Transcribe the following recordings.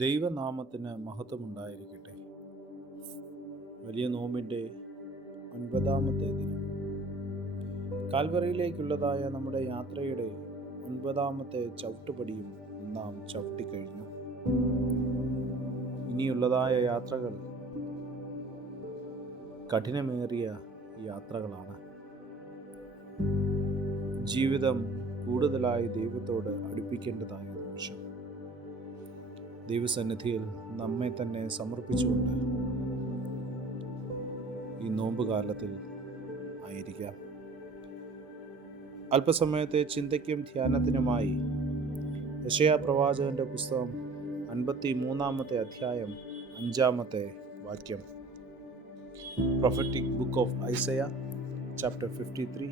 ദൈവനാമത്തിന് മഹത്വമുണ്ടായിരിക്കട്ടെ. വലിയ നോമ്പിൻ്റെ 9-ാമത്തെ ദിനം, കാൽവറിയിലേക്കുള്ളതായ നമ്മുടെ യാത്രയുടെ 9-ാമത്തെ ചവിട്ടുപടിയും നാം ചവിട്ടിക്കഴിഞ്ഞു. ഇനിയുള്ളതായ യാത്രകൾ കഠിനമേറിയ യാത്രകളാണ്. ജീവിതം കൂടുതലായി ദൈവത്തോട് അടുപ്പിക്കേണ്ടതായ നിമിഷം. ദൈവസന്നിധിയിൽ നമ്മെ തന്നെ സമർപ്പിച്ചുകൊണ്ട് ഈ നോമ്പുകാലത്തിൽ ആയിരിക്കാം. അല്പസമയത്തെ ചിന്തയ്ക്കും ധ്യാനത്തിനുമായി യെശയ്യാ പ്രവാചകന്റെ പുസ്തകം 53-ാമത്തെ അധ്യായം 5-ാമത്തെ വാക്യം. Prophetic book of Isaiah chapter 53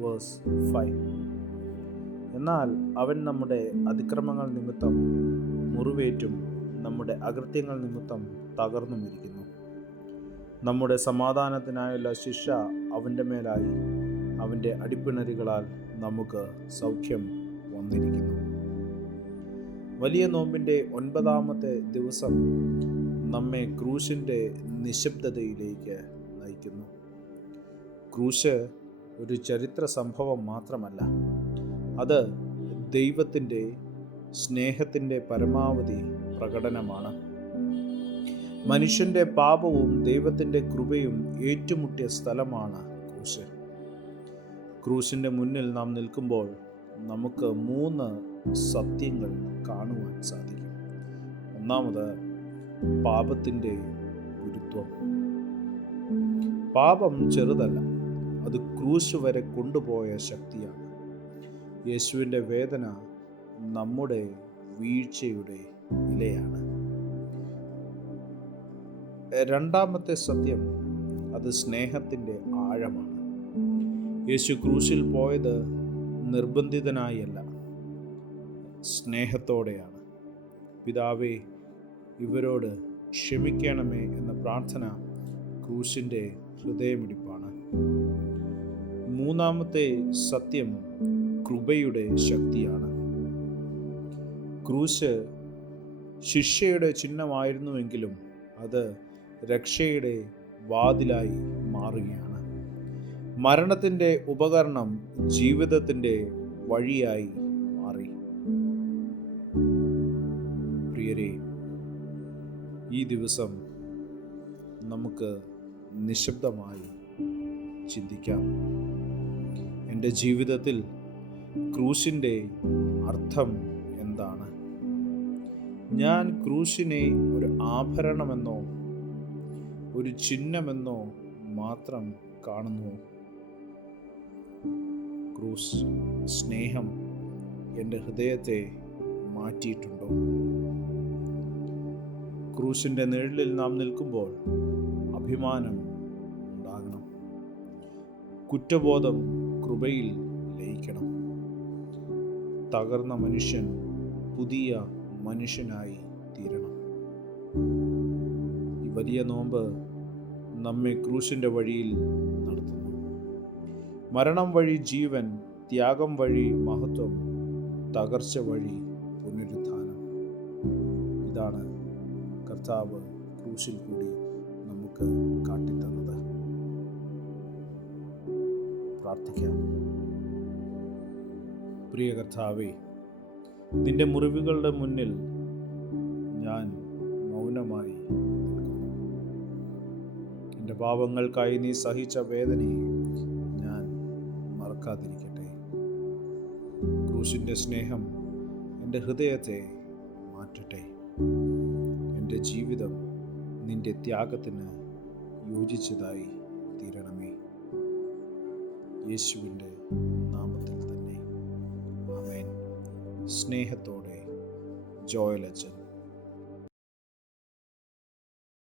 verse 5. എന്നാൽ അവൻ നമ്മുടെ അതിക്രമങ്ങൾ നിമിത്തം മുറിവേറ്റും നമ്മുടെ അകൃത്യങ്ങൾ നിമിത്തം തകർന്നുമിരിക്കുന്നു. നമ്മുടെ സമാധാനത്തിനായുള്ള ശിക്ഷ അവൻ്റെ മേലായി, അവൻ്റെ അടിപ്പിണരുകളാൽ നമുക്ക് സൗഖ്യം വന്നിരിക്കുന്നു. വലിയ നോമ്പിൻ്റെ 9-ാമത്തെ ദിവസം നമ്മെ ക്രൂശിൻ്റെ നിശബ്ദതയിലേക്ക് നയിക്കുന്നു. ക്രൂശ് ഒരു ചരിത്ര സംഭവം മാത്രമല്ല, അത് ദൈവത്തിൻ്റെ സ്നേഹത്തിൻ്റെ പരമാവധി പ്രകടനമാണ്. മനുഷ്യൻ്റെ പാപവും ദൈവത്തിൻ്റെ കൃപയും ഏറ്റുമുട്ടിയ സ്ഥലമാണ് ക്രൂശ്. ക്രൂശിൻ്റെ മുന്നിൽ നാം നിൽക്കുമ്പോൾ നമുക്ക് 3 സത്യങ്ങൾ കാണുവാൻ സാധിക്കും. ഒന്നാമത്, പാപത്തിൻ്റെ ഗുരുത്വം. പാപം ചെറുതല്ല, അത് ക്രൂശ് വരെ കൊണ്ടുപോയ ശക്തിയാണ്. യേശുവിൻ്റെ വേദന നമ്മുടെ വീഴ്ചയുടെ ഇലയാണ്. രണ്ടാമത്തെ സത്യം, അത് സ്നേഹത്തിൻ്റെ ആഴമാണ്. യേശു ക്രൂശിൽ പോയത് നിർബന്ധിതനായല്ല, സ്നേഹത്തോടെയാണ്. പിതാവേ, ഇവരോട് ക്ഷമിക്കണമേ എന്ന പ്രാർത്ഥന ക്രൂശിൻ്റെ ഹൃദയമിടിപ്പാണ്. മൂന്നാമത്തെ സത്യം, കൃപയുടെ ശക്തിയാണ്. ക്രൂശ് ശിക്ഷയുടെ ചിഹ്നമായിരുന്നുവെങ്കിലും അത് രക്ഷയുടെ വാതിലായി മാറുകയാണ്. മരണത്തിൻ്റെ ഉപകരണം ജീവിതത്തിൻ്റെ വഴിയായി മാറി. പ്രിയരെ, ഈ ദിവസം നമുക്ക് നിശബ്ദമായി ചിന്തിക്കാം. എൻ്റെ ജീവിതത്തിൽ ക്രൂശിൻ്റെ അർത്ഥം എന്താണ്? ഞാൻ ക്രൂശിനെ ഒരു ആഭരണമെന്നോ ഒരു ചിഹ്നമെന്നോ മാത്രം കാണുന്നു. ക്രൂശ് സ്നേഹം എൻ്റെ ഹൃദയത്തെ മാറ്റിയിട്ടുണ്ടോ? ക്രൂശിൻ്റെ നിഴലിൽ നാം നിൽക്കുമ്പോൾ അഭിമാനം ഉണ്ടാകണം. കുറ്റബോധം കൃപയിൽ ലയിക്കണം. തകർന്ന മനുഷ്യൻ പുതിയ മനുഷ്യനായി തീരണം. ഈ വലിയ നോമ്പ് നമ്മെ ക്രൂശിൻ്റെ വഴിയിൽ നടത്തുന്നു. മരണം വഴി ജീവൻ, ത്യാഗം വഴി മഹത്വം, തകർച്ച വഴി പുനരുത്ഥാനം. ഇതാണ് കർത്താവ് ക്രൂശിൽ കൂടി നമുക്ക് കാട്ടിത്തന്നത്. പ്രാർത്ഥിക്കാം. പ്രിയ കർത്താവേ, നിന്റെ മുറിവുകളുടെ മുന്നിൽ ഞാൻ മൗനമായി നിൽക്കുന്നു. എൻ്റെ പാപങ്ങൾക്കായി നീ സഹിച്ച വേദനയെ ഞാൻ മറക്കാതിരിക്കട്ടെ. ക്രൂശിൻ്റെ സ്നേഹം എൻ്റെ ഹൃദയത്തെ മാറ്റട്ടെ. എൻ്റെ ജീവിതം നിന്റെ ത്യാഗത്തിന് യോജിച്ചതായി തീരണമേ. യേശുവിൻ്റെ നാമത്തിൽ തന്നെ. ആമേൻ. സ്നേഹത്തോടെ, ജോയൽ അച്ഛൻ.